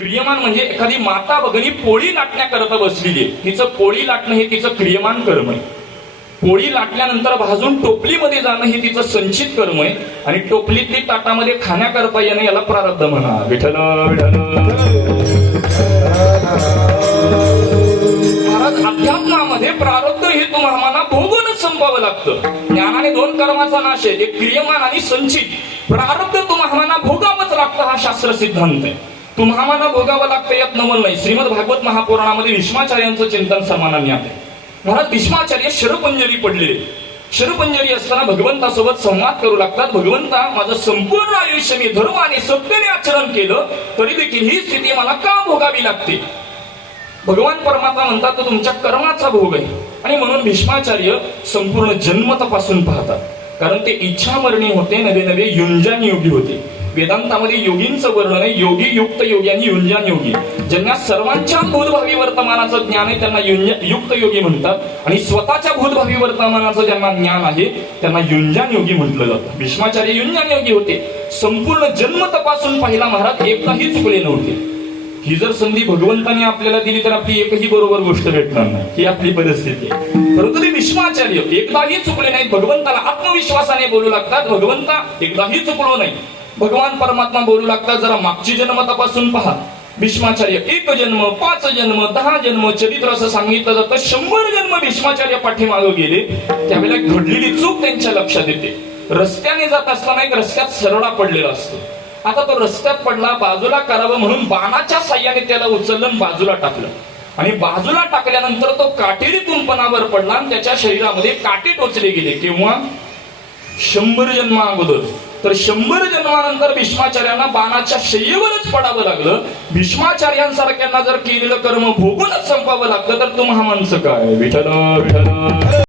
क्रियमान म्हणजे एखादी माता भगिनी पोळी लाटण्याकरता बसलेली आहे. तिचं पोळी लाटणं हे तिचं क्रियमान कर्म आहे. पोळी लाटल्यानंतर भाजून टोपलीमध्ये जाणं हे तिचं संचित कर्म आहे. आणि टोपलीतली ताटामध्ये खाण्याकरता येणं याला प्रारब्ध म्हणा. विठल विठल महाराज अध्यात्मामध्ये प्रारब्ध हे तुम्हाला भोगूनच संपावं लागतं. ज्ञानाने दोन कर्माचा नाश आहे. एक क्रियमान आणि संचित. प्रारब्ध तुम्हाला भोगावंच लागतं हा शास्त्र सिद्धांत आहे. तुम्हाला भोगावं लागतं यात नवल नाही. श्रीमद भागवत महापुराणामध्ये भीष्माचार्यांचं चिंतन समानाने आहे. महाराज भीष्माचार्य शरपंजरी पडलेले. शरपंजरी असताना भगवंतासोबत संवाद करू लागतात. भगवंता माझं संपूर्ण आयुष्य मी धर्म आणि सत्यने आचरण केलं तरी देखील ही स्थिती मला का भोगावी लागते? भगवान परमात्मा म्हणतात तो तुमच्या कर्माचा भोग आहे. आणि म्हणून भीष्माचार्य संपूर्ण जन्म तपासून पाहतात. कारण ते इच्छामरणी होते नवे नवे युंजान योगी होते. वेदांतामध्ये योगींचं वर्णन आहे योगी युक्त योगी आणि युंजान योगी. ज्यांना सर्वांच्या भूतभावी वर्तमानाचं ज्ञान आहे त्यांना युक्त योगी म्हणतात. आणि स्वतःच्या भूतभावी वर्तमानाचं ज्यांना ज्ञान आहे त्यांना युंजान योगी म्हटलं जातं. भीष्माचार्य युंजान योगी होते. संपूर्ण जन्म तपासून पाहिला महाराज एकदाही चुकले नव्हते. ही जर संधी भगवंताने आपल्याला दिली तर आपली एकही बरोबर गोष्ट भेटणार नाही. ही आपली परिस्थिती आहे. परंतु ते भीष्माचार्य एकदाही चुकले नाहीत. भगवंताला आत्मविश्वासाने बोलू लागतात. भगवंता एकदाही चुकलो नाही भगवान परमात्मा बोलू लागतात जरा मागची जन्म तपासून पहा. भीष्माचार्य एक जन्म पाच जन्म दहा जन्म चरित्र असं सांगितलं जातं. शंभर जन्म भीष्माचार्य पाठीमागे गेले. त्यावेळेला घडलेली चूक त्यांच्या लक्षात येते. रस्त्याने जात असताना एक रस्त्यात सरळा पडलेला असतो. आता तो रस्त्यात पडला बाजूला करावं म्हणून बाणाच्या साह्याने त्याला उचललं बाजूला टाकलं. आणि बाजूला टाकल्यानंतर तो काटेरी कुंपणावर पडला आणि त्याच्या शरीरामध्ये काटे टोचले गेले. किंवा शंभर जन्म अगोदर. तर शंभर जन्मानंतर भीष्माचार्यांना बाणाच्या शय्येवरच पडावं लागलं. भीष्माचार्यांसारख्यांना जर केलेलं कर्म भोगूनच संपावं लागलं तर तू माणसं काय? विठल विठल